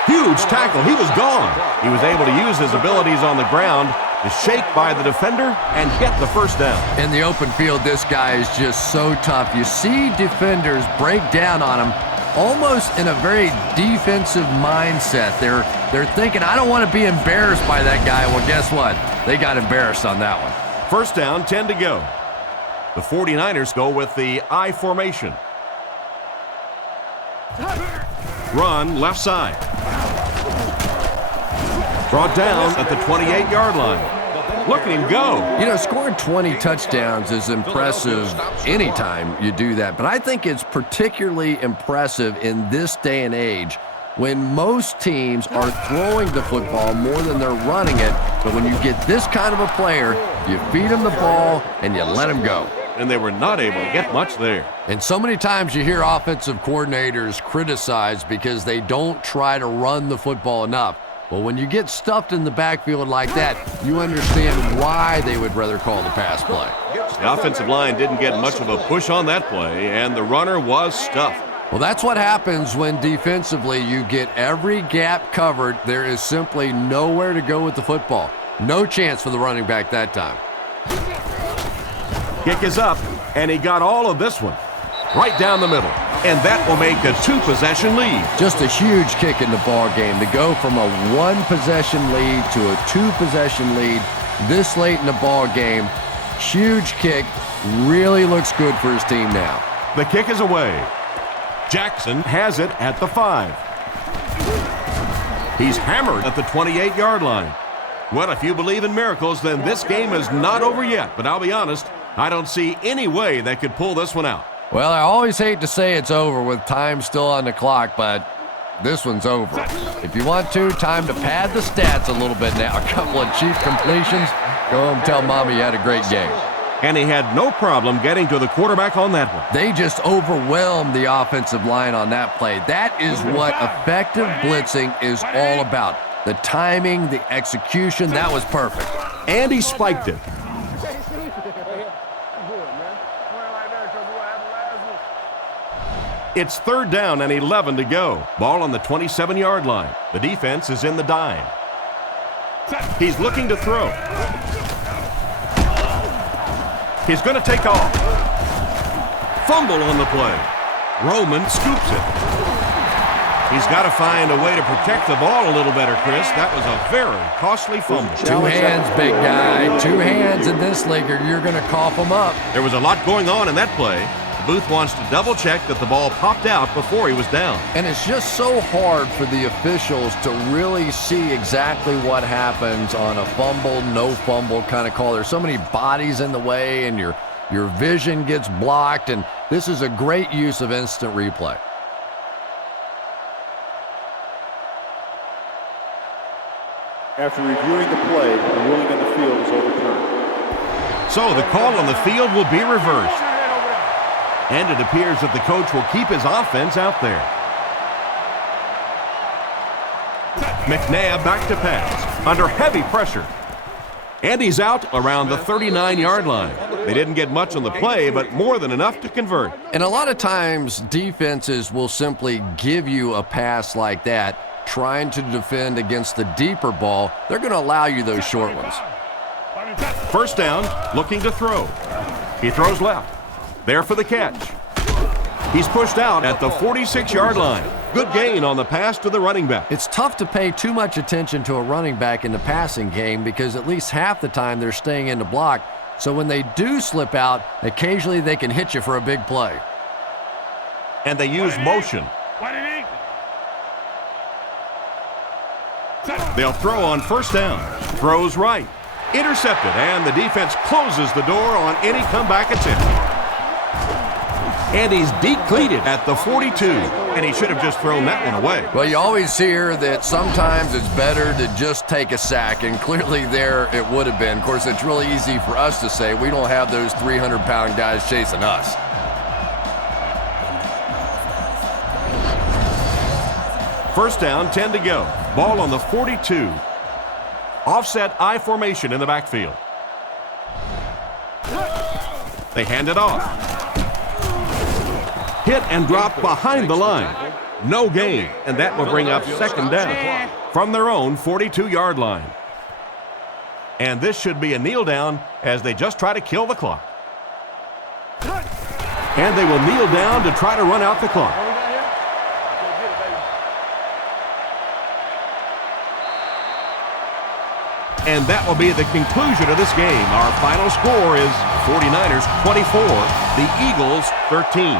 Huge tackle. He was gone. He was able to use his abilities on the ground to shake by the defender and get the first down. In the open field, this guy is just so tough. You see defenders break down on him almost in a very defensive mindset. They're thinking, I don't want to be embarrassed by that guy. Well, guess what? They got embarrassed on that one. First down, 10 to go. The 49ers go with the I formation. Run left side. Brought down at the 28-yard line. Look at him go. You know, scoring 20 touchdowns is impressive anytime you do that. But I think it's particularly impressive in this day and age when most teams are throwing the football more than they're running it. But when you get this kind of a player, you feed him the ball and you let him go. And they were not able to get much there. And so many times you hear offensive coordinators criticized because they don't try to run the football enough. Well, when you get stuffed in the backfield like that, you understand why they would rather call the pass play. The offensive line didn't get much of a push on that play, and the runner was stuffed. Well, that's what happens when defensively you get every gap covered. There is simply nowhere to go with the football. No chance for the running back that time. Kick is up, and he got all of this one right down the middle. And that will make a 2-possession lead. Just a huge kick in the ball game to go from a 1-possession lead to a 2-possession lead this late in the ball game. Huge kick. Really looks good for his team now. The kick is away. Jackson has it at the 5. He's hammered at the 28-yard line. Well, if you believe in miracles, then this game is not over yet. But I'll be honest, I don't see any way they could pull this one out. Well, I always hate to say it's over with time still on the clock, but This one's over. If you want to, time to pad the stats a little bit now. A couple of cheap completions. Go home and tell Mommy you had a great game. And he had no problem getting to the quarterback on that one. They just overwhelmed the offensive line on that play. That is what effective blitzing is all about. The timing, the execution, that was perfect. And he spiked it. It's 3rd down and 11 to go. Ball on the 27-yard line. The defense is in the dime. He's looking to throw. He's going to take off. Fumble on the play. Roman scoops it. He's got to find a way to protect the ball a little better, Chris. That was a very costly fumble. 2 hands, big guy. 2 hands in this league, or you're going to cough them up. There was a lot going on in that play. Booth wants to double-check that the ball popped out before he was down. And it's just so hard for the officials to really see exactly what happens on a fumble, no fumble kind of call. There's so many bodies in the way, and your vision gets blocked, and this is a great use of instant replay. After reviewing the play, the ruling on the field is overturned. So the call on the field will be reversed. And it appears that the coach will keep his offense out there. McNabb back to pass, under heavy pressure. And he's out around the 39-yard line. They didn't get much on the play, but more than enough to convert. And a lot of times, defenses will simply give you a pass like that, trying to defend against the deeper ball. They're going to allow you those short ones. 1st down, looking to throw. He throws left. There for the catch. He's pushed out at the 46-yard line. Good gain on the pass to the running back. It's tough to pay too much attention to a running back in the passing game because at least half the time they're staying in the block. So when they do slip out, occasionally they can hit you for a big play. And they use motion. They'll throw on 1st down. Throws right. Intercepted, and the defense closes the door on any comeback attempt. And he's decleated at the 42, and he should have just thrown that one away. Well, you always hear that sometimes it's better to just take a sack, and clearly there it would have been. Of course, it's really easy for us to say. We don't have those 300-pound guys chasing us. First down, 10 to go. Ball on the 42. Offset I formation in the backfield. They hand it off. Hit and drop behind the line. No gain, and that will bring up 2nd down from their own 42-yard line. And this should be a kneel down as they just try to kill the clock. And they will kneel down to try to run out the clock. And that will be the conclusion of this game. Our final score is 49ers 24, the Eagles 13.